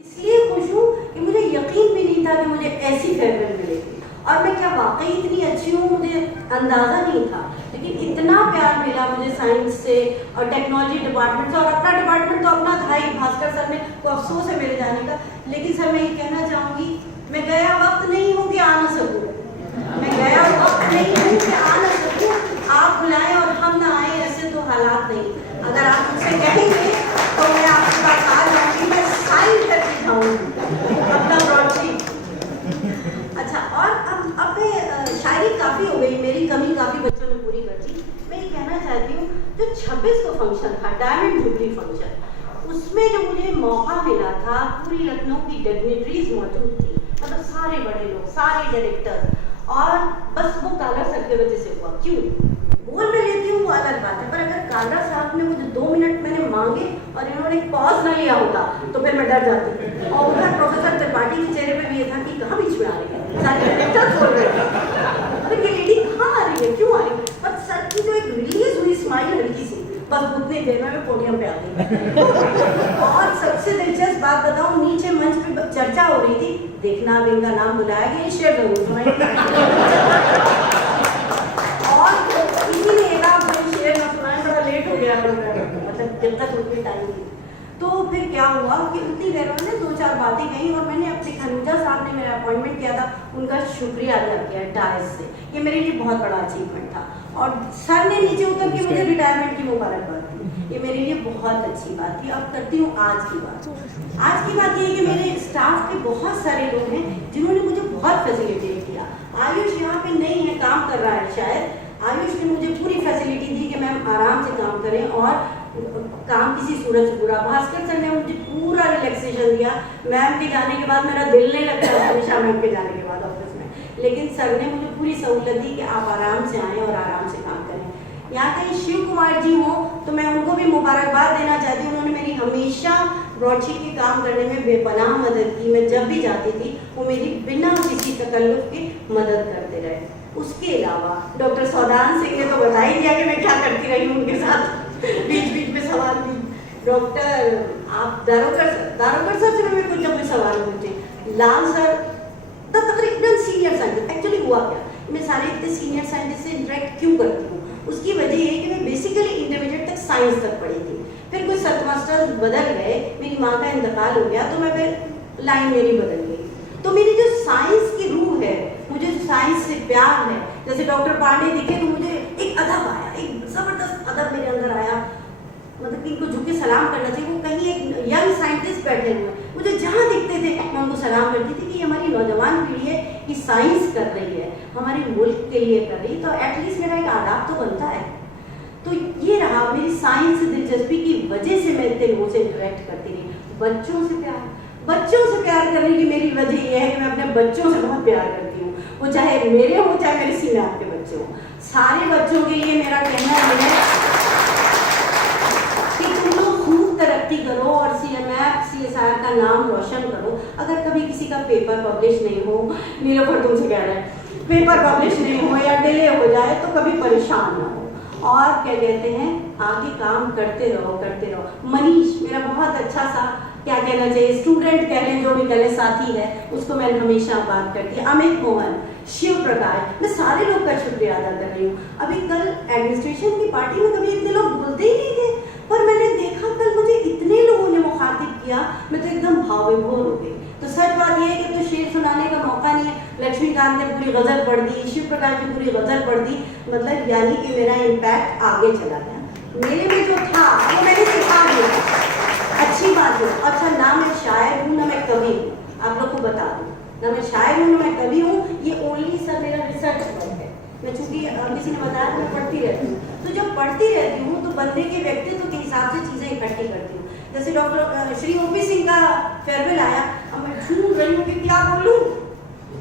इसलिए खुश हूँ कि मुझे यकीन भी नहीं था कि मुझे ऐसी फेयरवेल मिलेगी और मैं क्या वाकई इतनी अच्छी हूँ, मुझे अंदाज़ा नहीं था। लेकिन इतना प्यार मिला मुझे साइंस से और टेक्नोलॉजी डिपार्टमेंट से, और अपना डिपार्टमेंट तो अपना था ही। भास्कर सर ने को अफसोस है मेरे जाने का, लेकिन सर मैं ये कहना चाहूँगी, मैं गया वक्त नहीं हूँ कि आ ना सकूँ, मैं गया वक्त नहीं हूँ कि आ ना सकूँ। आप बुलाएं और हम ना आए, ऐसे तो हालात नहीं। अगर आप मुझसे कहेंगे तो मैं आपके पास आ जाऊँगी, मैं साइन करके जाऊँगी अपना ब्रॉडशीट। अच्छा, और अब मैं शायरी काफ़ी हो गई, मेरी कमी काफ़ी बच्चों ने पूरी कर दी। मैं ये कहना चाहती हूँ, जो 26 को फंक्शन था, डायमंड जुबली फंक्शन, उसमें जो मुझे मौका मिला था, पूरी लखनऊ की डिग्निटरीज मौजूद थी, मतलब सारे बड़े लोग, सारे डायरेक्टर, और बस वो काला सर की वजह से हुआ। क्यों बोल में लेती हूँ वो अलग बात है, पर अगर काला साहब ने मुझे 2 मिनट मैंने मांगे और इन्होंने पॉज ना लिया होता तो फिर मैं डर जाती। और उधर प्रोफेसर त्रिपाठी के चेहरे पे भी ये था कि कहाँ बीच में आ रही है, सारे डायरेक्टर बोल रहे थे, अरे ये लेडी कहाँ आ रही है, क्यों आ रही है। पर सर की जो एक रिलीज हुई स्माइल हल्की सी, बस उतनी देर में मैं पोडियम पे आ गई। और सबसे दिलचस्प बात बताऊं, नीचे मंच पे चर्चा हो रही थी, देखना अब इनका नाम बुलाया गया, शेयर जरूर सुनाएंगे। और इसीलिए ना मैं शेयर ना सुनाए, बड़ा लेट हो गया, मतलब जब तक उनकी टाइम थी। तो फिर क्या हुआ कि उतनी देर में 2-4 बातें कही, और मैंने अपने खनूजा साहब ने मेरा अपॉइंटमेंट किया था, उनका शुक्रिया अदा किया डायस से। ये मेरे लिए बहुत बड़ा अचीवमेंट था, और सर ने नीचे उतर के मुझे रिटायरमेंट की मुबारकबाद दी, ये मेरे लिए बहुत अच्छी बात थी। अब करती हूँ आज की बात। आज की बात ये है कि मेरे स्टाफ के बहुत सारे लोग हैं जिन्होंने मुझे बहुत फैसिलिटेट किया। आयुष यहाँ पे नहीं है, काम कर रहा है शायद, आयुष ने मुझे पूरी फैसिलिटी दी कि मैम आराम से काम करें और काम किसी सूरत से बुरा। भास्कर सर ने मुझे पूरा रिलैक्सेशन दिया। मैम के जाने के बाद मेरा दिल नहीं लगता था, निशा मैम के जाने के बाद ऑफिस में, लेकिन सर ने मुझे पूरी सहूलत दी कि आप आराम से आएँ और आराम से काम करें। यहाँ कहीं शिव कुमार जी हो तो मैं उनको भी मुबारकबाद देना चाहती हूँ। उन्होंने मेरी हमेशा ब्रॉडशीट के काम करने में बेपनाह मदद की। मैं जब भी जाती थी वो मेरी बिना किसी तकल्लुफ के मदद करते रहे। उसके अलावा डॉक्टर सौदान सिंह ने तो बता ही दिया कि मैं क्या करती रही हूँ उनके साथ, बीच बीच में सवाल भी। डॉक्टर आप दारोकर सर से मैं कुछ अपने सवाल पूछे, लाल सर तकरीबन सीनियर साइंटिस्ट। एक्चुअली हुआ क्या, मैं सारे इतने सीनियर साइंटिस्ट से इंटरेक्ट क्यों करती हूँ, उसकी वजह ये कि मैं बेसिकली इंटरमीडिएट तक साइंस तक पढ़ी थी। फिर कुछ सतमास्टर बदल गए, मेरी माँ का इंतकाल हो गया, तो मैं फिर लाइन मेरी बदल गई। तो मेरी जो साइंस की रूह है, मुझे साइंस से प्यार है। जैसे डॉक्टर पांडे दिखे तो मुझे एक अदब आया, एक ज़बरदस्त अदब मेरे अंदर आया, मतलब कि इनको झुक के सलाम करना चाहिए। वो कहीं एक यंग साइंटिस्ट बैठे हुए, मुझे जहाँ दिखते थे मैं उनको सलाम करती थी कि हमारी नौजवान पीढ़ी है, कि साइंस कर रही है, हमारे मुल्क के लिए कर रही, तो एटलीस्ट मेरा एक आदाब तो बनता है। तो ये रहा मेरी साइंस से दिलचस्पी की वजह से मैं इतने लोगों से इंटरेक्ट करती रही। बच्चों से प्यार करने की मेरी वजह यह है कि मैं अपने बच्चों से बहुत प्यार करती हूँ, वो चाहे मेरे हो चाहे मेरे सीने आपके बच्चे हो। सारे बच्चों के लिए मेरा कहना यह है कि तुम लोग खूब तरक्की करो और CSR का नाम रोशन करो। अगर कभी किसी का पेपर पब्लिश नहीं हो, नीलोफर तुमसे कह रहे हैं, पेपर पब्लिश नहीं हो या डिले हो जाए तो कभी परेशान ना हो, और क्या कहते हैं, आगे काम करते रहो। मनीष मेरा बहुत अच्छा सा, क्या कहना चाहिए, स्टूडेंट कह लें, जो भी कह लें, साथी है, उसको मैं हमेशा बात करती हूँ। अमित मोहन, शिव प्रकाश, मैं सारे लोग का शुक्रिया अदा कर रही हूँ। अभी कल एडमिनिस्ट्रेशन की पार्टी में कभी इतने लोग बोलते ही नहीं थे, पर मैंने देखा कल मुझे इतने लोगों ने मुखातिब किया, मैं तो एकदम भाव विभोर हो गई। तो सच बात यह है कि तो शेर सुनाने का मौका नहीं है। लक्ष्मीकांत ने पूरी गजल पढ़ दी, शिव प्रकाश ने पूरी गजल पढ़ दी, मतलब यानी कि मेरा इम्पैक्ट आगे चला गया। मेरे में जो था वो मैंने सिखा दिया, अच्छी बात है। अच्छा, ना मैं शायर हूँ ना मैं कवि हूँ, आप लोग को बता दूँ, ना मैं शायर हूँ ना मैं कवि हूँ, ये ओनली सर मेरा रिसर्च वर्क है। मैं चूँकि किसी ने बताया मैं पढ़ती रहती हूँ, तो जब पढ़ती रहती हूँ तो बंदे के व्यक्तित्व के हिसाब से चीज़ें इकट्ठी करती हूँ। जैसे डॉक्टर श्री OP सिंह का फेयरवेल आया, अब मैं ढूंढ रही हूँ कि क्या बोलूँ,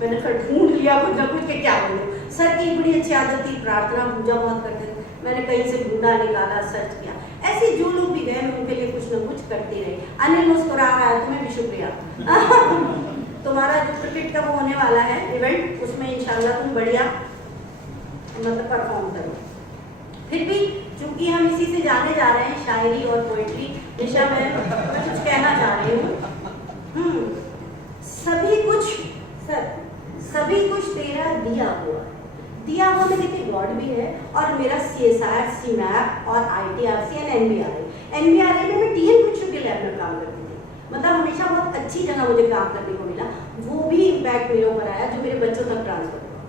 मैंने फिर ढूंढ लिया कुछ ना कुछ कि क्या बोलूँ। सर की बड़ी अच्छी आदत थी, प्रार्थना पूजा बहुत करते थे, मैंने कहीं से ढूंढा, निकाला, सर्च किया। ऐसे जो लोग भी गए मैं उनके लिए कुछ न कुछ करती रही। अनिल मुस्कुरा रहा है, तुम्हें भी शुक्रिया। तुम्हारा जो क्रिकेट का वो होने वाला है इवेंट, उसमें इंशाल्लाह तुम बढ़िया मतलब परफॉर्म करो। फिर भी चूंकि हम इसी से जाने जा रहे हैं, शायरी और पोइट्री, निशा मैं कुछ कहना चाह रही हूँ। दिया हुआ में देखिए गॉड भी है, और मेरा CSR, CMAP और ITRC एंड NBRA में मैं TN कुछ के लैब में काम करती थी। मतलब हमेशा बहुत अच्छी जगह मुझे काम करने को मिला, वो भी इम्पैक्ट मेरे ऊपर आया जो मेरे बच्चों तक ट्रांसफर हुआ,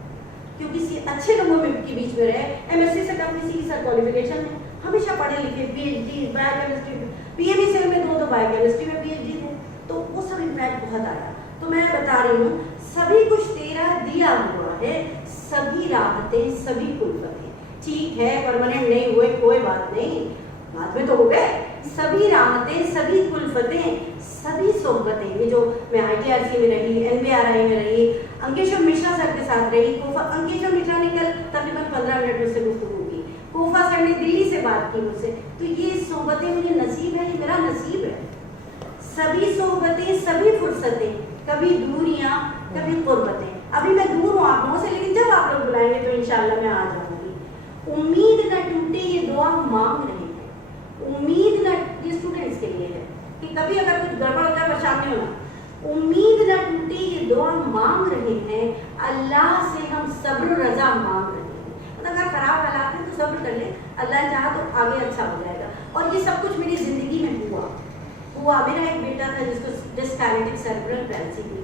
क्योंकि अच्छे लोगों के बीच में रहे। MSc से कम किसी की सर क्वालिफिकेशन में, हमेशा पढ़े लिखे, PhD बायोकेमिस्ट्री, PME में दो बायोकेमिस्ट्री में PhD थे, तो वो सब इम्पैक्ट बहुत आया। तो मैं बता रही हूँ, सभी कुछ तेरा दिया हुआ है, सभी राहतें सभी कुलफतें, ठीक है परमानेंट नहीं हुए कोई बात नहीं, बाद में तो हो गए। सभी राहतें सभी कुलफतें सभी सोहबतें, ये जो मैं ITRC में रही, NBRI में रही, अंकेश्वर मिश्रा सर के साथ रही, अंकेश्वर मिश्रा ने कल तकरीबन 15 मिनट मुझसे गुफ्तगू की, कोफा सर ने दिल्ली से बात की मुझसे, तो ये सोहबतें मुझे नसीब है, ये मेरा नसीब है। सभी सोहबतें सभी फुर्सतें, कभी दूरियां कभी कुर्बतें। अभी मैं दूर हूँ आप लोगों से, लेकिन जब आप लोग बुलाएंगे तो इंशाल्लाह मैं आ जाऊंगी। उम्मीद न टूटे ये दुआ मांग रहे हैं, उम्मीद न, ये स्टूडेंट्स के लिए है कि कभी अगर कुछ गड़बड़ होता है परेशान नहीं होना। उम्मीद न टूटे ये दुआ मांग रहे हैं, अल्लाह से हम सब्र रजा मांग रहे हैं। मतलब अगर खराब हालात है तो सब्र कर ले, अल्लाह चाहा तो आगे अच्छा हो जाएगा। और ये सब कुछ मेरी जिंदगी में हुआ। मेरा एक बेटा था जिसको डिस्कैरेटिक सेरेब्रल पैल्सी थी।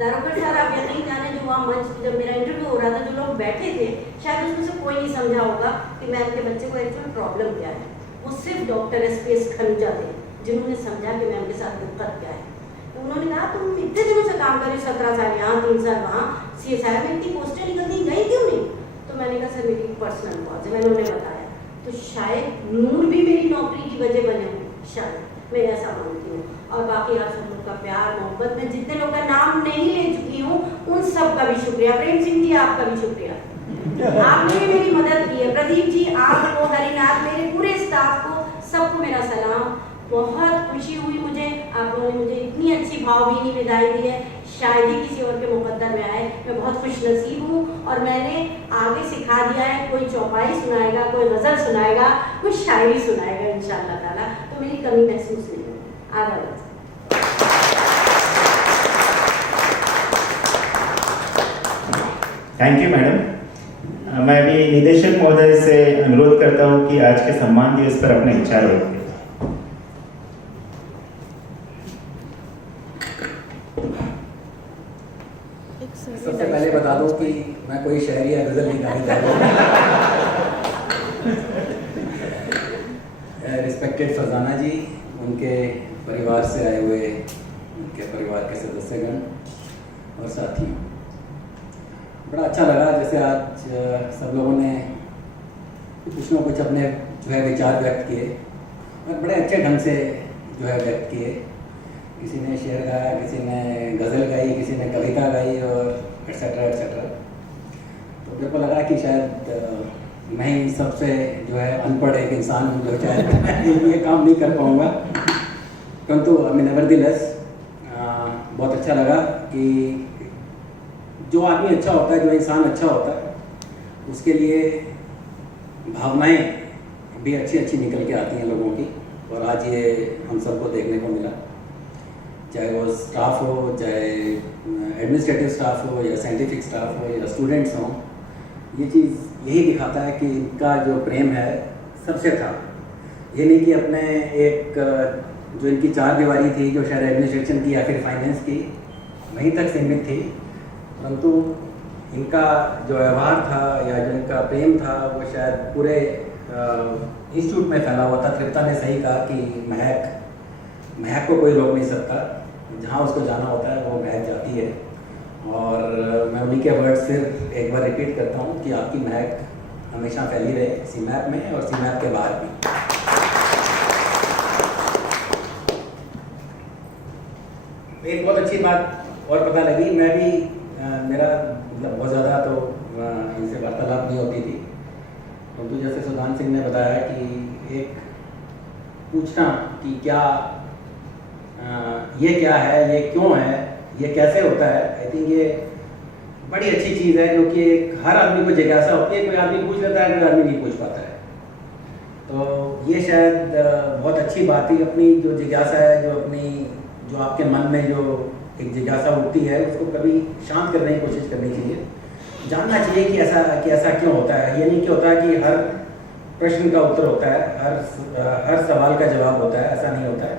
दारोगा सर आप यकीन जाने, जो वहाँ मंच जब मेरा इंटरव्यू हो रहा था, जो लोग बैठे थे, शायद उसमें से कोई नहीं समझा होगा कि मैम के बच्चे को एक्चुअल प्रॉब्लम क्या है। वो सिर्फ डॉक्टर SPS खनुजा थे जिन्होंने समझा कि मैम के साथ दिक्कत क्या है। तो उन्होंने कहा तुम इतने दिनों से काम कर रहे, 17 साल यहाँ, 3 साल वहाँ, CSR में इतनी पोस्टें निकलती गई क्यों नहीं? तो मैंने कहा सर मेरी पर्सनल कॉज है, मैंने उन्हें बताया। तो शायद नूर भी मेरी नौकरी की वजह बने हो, शायद मैं ऐसा मानती हूँ। और बाकी आप सब लोग का प्यार मोहब्बत, मैं जितने लोग का नाम नहीं ले चुकी हूँ उन सब का भी शुक्रिया। प्रेम सिंह जी आपका भी शुक्रिया, आपने मेरी मदद की है। प्रदीप जी आपको, हरिनाथ, मेरे पूरे स्टाफ को, सबको मेरा सलाम। बहुत खुशी हुई मुझे, आप लोगों ने मुझे इतनी अच्छी भावभीनी विदाई दी है। शायद ही किसी और के मुकद्दर में आए, मैं बहुत खुश नसीब हूँ। और मैंने आगे सिखा दिया है, कोई चौपाई सुनाएगा, कोई गज़ल सुनाएगा, कोई शायरी सुनाएगा इंशाअल्लाह ताला, तो मेरी कमी महसूस नहीं होगी। आगे थैंक यू मैडम। मैं अभी निदेशक महोदय से अनुरोध करता हूँ कि आज के सम्मान दिवस पर अपने विचार व्यक्त करें। सबसे पहले बता दूं कि मैं कोई शायरी या गज़ल नहीं गाने जा रहा। रिस्पेक्टेड फरजाना जी, उनके परिवार से आए हुए उनके परिवार के सदस्यगण और साथियों, बड़ा अच्छा लगा जैसे आज सब लोगों ने कुछ न कुछ अपने जो है विचार व्यक्त किए और बड़े अच्छे ढंग से जो है व्यक्त किए। किसी ने शेर गाया, किसी ने गज़ल गाई, किसी ने कविता गाई और एट्सेट्रा एट्सेट्रा। तो मेरे को लगा कि शायद मैं ही सबसे जो है अनपढ़ एक इंसान हूँ जो शायद ये काम नहीं कर पाऊँगा, परंतु नेवरदिलेस बहुत अच्छा लगा कि जो आदमी अच्छा होता है, जो इंसान अच्छा होता है, उसके लिए भावनाएं भी अच्छी अच्छी निकल के आती हैं लोगों की। और आज ये हम सबको देखने को मिला, चाहे वो स्टाफ हो, चाहे एडमिनिस्ट्रेटिव स्टाफ हो, या साइंटिफिक स्टाफ हो, या स्टूडेंट्स हों। ये चीज़ यही दिखाता है कि इनका जो प्रेम है सबसे था। ये नहीं कि अपने एक जो इनकी चार दीवारी थी, जो शायद एडमिनिस्ट्रेशन की या फिर फाइनेंस की, वहीं तक सीमित थी, परंतु इनका जो व्यवहार था या जो इनका प्रेम था वो शायद पूरे इंस्टीट्यूट में फैला हुआ था। तृप्ता ने सही कहा कि महक को कोई रोक नहीं सकता, जहाँ उसको जाना होता है वो महक जाती है। और मैं उन्हीं के वर्ड्स फिर एक बार रिपीट करता हूँ कि आपकी महक हमेशा फैली रहे सीमैप में और सीमैप के बाहर भी। एक बहुत अच्छी बात और पता लगी, मैं भी मेरा मतलब बहुत ज़्यादा तो इनसे वार्तालाप नहीं होती थी, परंतु तो जैसे सुधान सिंह ने बताया कि एक पूछना कि क्या ये क्या है, ये क्यों है, ये कैसे होता है, आई थिंक ये बड़ी अच्छी चीज़ है जो कि हर आदमी को जिज्ञासा होती है। कोई आदमी पूछ लेता है, कोई आदमी नहीं पूछ पाता है। तो ये शायद बहुत अच्छी बात है, अपनी जो जिज्ञासा है, जो आपके मन में जो एक जिज्ञासा उठती है, उसको कभी शांत करने की कोशिश करनी चाहिए। जानना चाहिए कि ऐसा क्यों होता है। ये नहीं कि होता है कि हर प्रश्न का उत्तर होता है, हर सवाल का जवाब होता है, ऐसा नहीं होता है।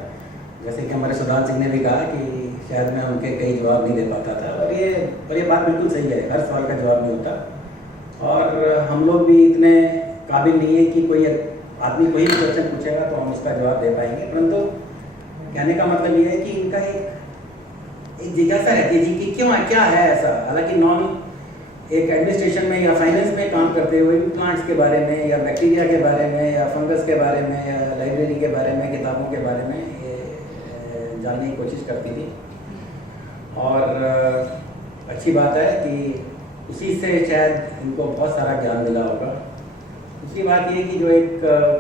जैसे कि हमारे सुधान सिंह ने भी कहा कि शायद मैं उनके कई जवाब नहीं दे पाता था, और ये बात बिल्कुल सही है, हर सवाल का जवाब नहीं होता। और हम लोग भी इतने काबिल नहीं है कि कोई आदमी कोई भी क्वेश्चन पूछेगा तो हम उसका जवाब दे पाएंगे, परंतु कहने का मतलब ये है कि इनका एक जिज्ञासा रहती है जी कि क्यों है, क्या है ऐसा। हालांकि एक एडमिनिस्ट्रेशन में या फाइनेंस में काम करते हुए भी प्लांट्स के बारे में या बैक्टीरिया के बारे में या फंगस के बारे में या लाइब्रेरी के बारे में, किताबों के बारे में ये जानने की कोशिश करती थी। और अच्छी बात है कि उसी से शायद इनको बहुत सारा ज्ञान मिला होगा। दूसरी बात ये कि जो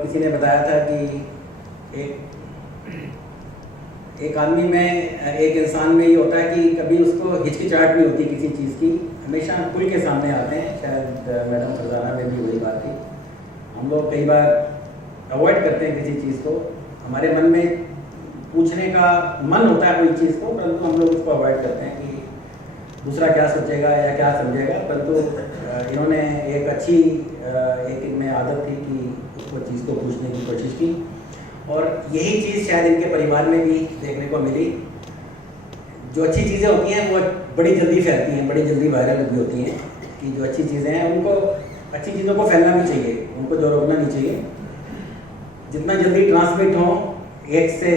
किसी ने बताया था कि एक आदमी में, एक इंसान में ये होता है कि कभी उसको हिचकिचाहट नहीं होती किसी चीज़ की, हमेशा खुल के सामने आते हैं। शायद मैडम फरजाना में भी वही बात थी। हम लोग कई बार अवॉइड करते हैं किसी चीज़ को, हमारे मन में पूछने का मन होता है कोई चीज़ को, परंतु हम लोग उसको अवॉइड करते हैं कि दूसरा क्या सोचेगा या क्या समझेगा। परंतु इन्होंने एक अच्छी इनमें आदत थी कि उसको चीज़ को पूछने की कोशिश की, और यही चीज़ शायद इनके परिवार में भी देखने को मिली। जो अच्छी चीज़ें होती हैं वो बड़ी जल्दी फैलती हैं, बड़ी जल्दी वायरल भी होती हैं। कि जो अच्छी चीज़ें हैं उनको, अच्छी चीज़ों को फैलना भी चाहिए, उनको जो रोकना नहीं चाहिए। जितना जल्दी ट्रांसमिट हो एक से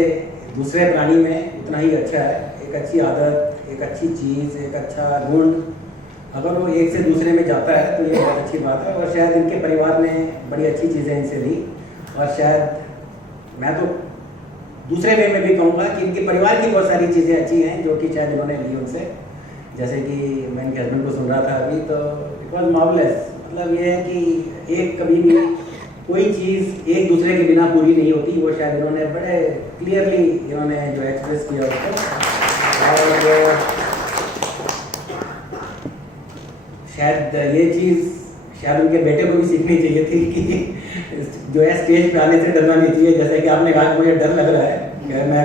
दूसरे प्राणी में उतना ही अच्छा है। एक अच्छी आदत, एक अच्छी चीज़, एक अच्छा गुण अगर वो एक से दूसरे में जाता है तो ये बहुत अच्छी बात है। और शायद इनके परिवार ने बड़ी अच्छी चीज़ें इनसे ली, और शायद मैं तो दूसरे वे में भी कहूँगा कि इनके परिवार की बहुत सारी चीज़ें अच्छी हैं जो कि शायद इन्होंने ली उनसे। जैसे कि मैं इनके हस्बैंड को सुन रहा था अभी, तो इट वॉज मार्वलेस। मतलब ये है कि एक कभी भी कोई चीज़ एक दूसरे के बिना पूरी नहीं होती, वो शायद इन्होंने बड़े क्लियरली इन्होंने जो एक्सप्रेस किया उसको। और शायद ये चीज़ शायद उनके बेटे को भी सीखनी चाहिए थी कि जो है स्टेज पे आने से डरना नहीं चाहिए। जैसे कि आपने कहा मुझे डर लग रहा है, मैं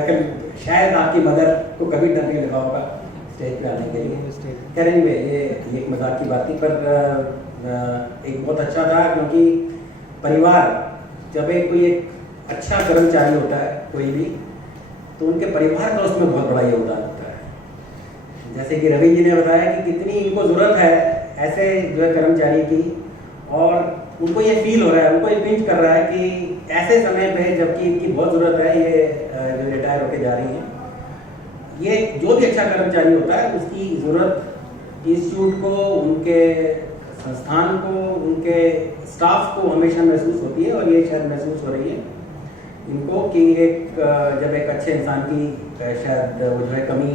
शायद आपकी मदर को कभी डर नहीं लगा होगा स्टेज पे आने के लिए। करें में ये एक मजाक की बात थी, पर एक बहुत अच्छा था, क्योंकि परिवार जब कोई एक अच्छा कर्मचारी होता है कोई भी, तो उनके परिवार का उसमें बहुत बड़ा योगदान होता है। जैसे कि रवि जी ने बताया कि कितनी इनको ज़रूरत है ऐसे जो है कर्मचारी की, और उनको ये फील हो रहा है, उनको ये पिंच कर रहा है कि ऐसे समय पे जबकि इनकी बहुत ज़रूरत है, ये जो रिटायर होके जा रही हैं, ये जो भी अच्छा कर्मचारी होता है उसकी ज़रूरत इंस्टीट्यूट को, उनके संस्थान को, उनके स्टाफ को हमेशा महसूस होती है। और ये शायद महसूस हो रही है इनको कि जब एक अच्छे इंसान की शायद वो जो है कमी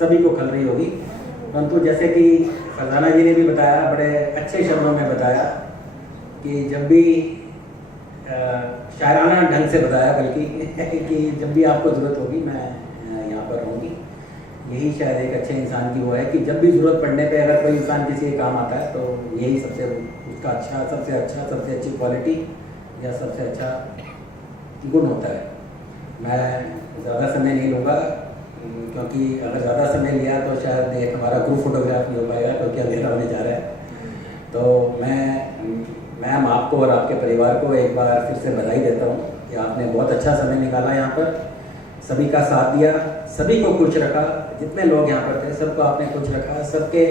सभी को खल रही होगी। परंतु जैसे कि फरजाना जी ने भी बताया, बड़े अच्छे शब्दों में बताया कि जब भी शायराना ढंग से बताया बल्कि कि जब भी आपको ज़रूरत होगी मैं यहाँ पर रहूँगी। यही शायद एक अच्छे इंसान की वो है कि जब भी ज़रूरत पड़ने पे अगर कोई इंसान किसी के काम आता है तो यही सबसे उसका अच्छा, सबसे अच्छी क्वालिटी या सबसे अच्छा गुण होता है। मैं ज़्यादा समय नहीं लूँगा, क्योंकि अगर ज़्यादा समय लिया तो शायद एक हमारा ग्रुप फोटोग्राफ नहीं हो पाएगा, क्योंकि अंधेरा होने जा रहा है। तो मैम आपको और आपके परिवार को एक बार फिर से बधाई देता हूँ कि आपने बहुत अच्छा समय निकाला यहाँ पर, सभी का साथ दिया, सभी को खुश रखा। जितने लोग यहाँ पर थे सबको आपने खुश रखा। सबके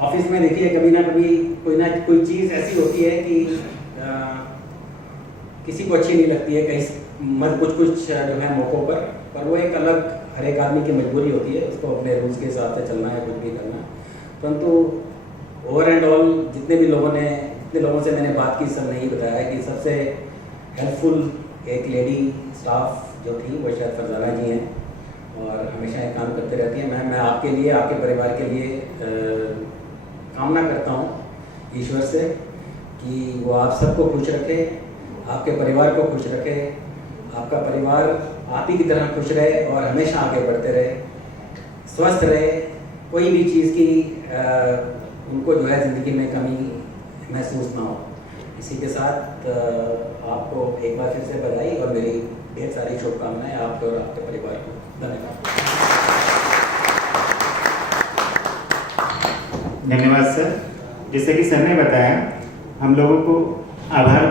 ऑफिस में देखिए कभी ना कभी कोई चीज़ ऐसी होती है कि किसी को अच्छी नहीं लगती है, कहीं कुछ जो है मौक़ों पर वो एक अलग हर एक आदमी की मजबूरी होती है, उसको अपने रूल्स के हिसाब से चलना है, कुछ भी करना। परंतु ओवर एंड ऑल जितने लोगों से मैंने बात की, सब ने ही बताया कि सबसे हेल्पफुल एक लेडी स्टाफ जो थी वो शायद फरजाना जी हैं, और हमेशा ये काम करते रहती हैं। मैं आपके लिए, आपके परिवार के लिए कामना करता हूँ ईश्वर से कि वो आप सबको खुश रखे, आपके परिवार को खुश रखे, आपका परिवार आप ही की तरह खुश रहे और हमेशा आगे बढ़ते रहे, स्वस्थ रहे, कोई भी चीज़ की उनको जो है ज़िंदगी में कमी महसूस ना हो। इसी के साथ आपको एक बार फिर से बधाई और मेरी ढेर सारी शुभकामनाएं आपको और आपके परिवार को। धन्यवाद। धन्यवाद सर। जैसे कि सर ने बताया, हम लोगों को आभार